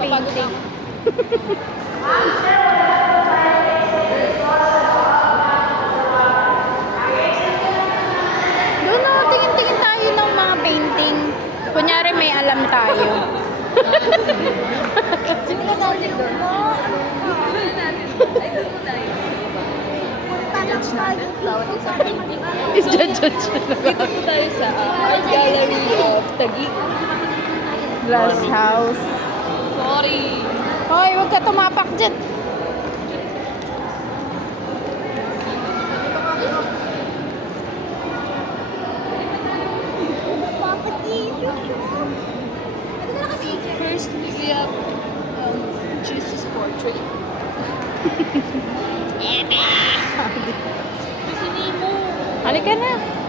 painting. Doon na, tingin-tingin tayo ng mga painting. Kunyari may alam tayo. Sino ka tayo doon? Judge natin. Tawag sa painting. Is judge. Dito po tayo sa Art Gallery of Taguig. Glass house. Sorry. Hoy, huwag ka tumapak dyan. First, we have Jesus portrait. Gusto niyo mo. Halika na.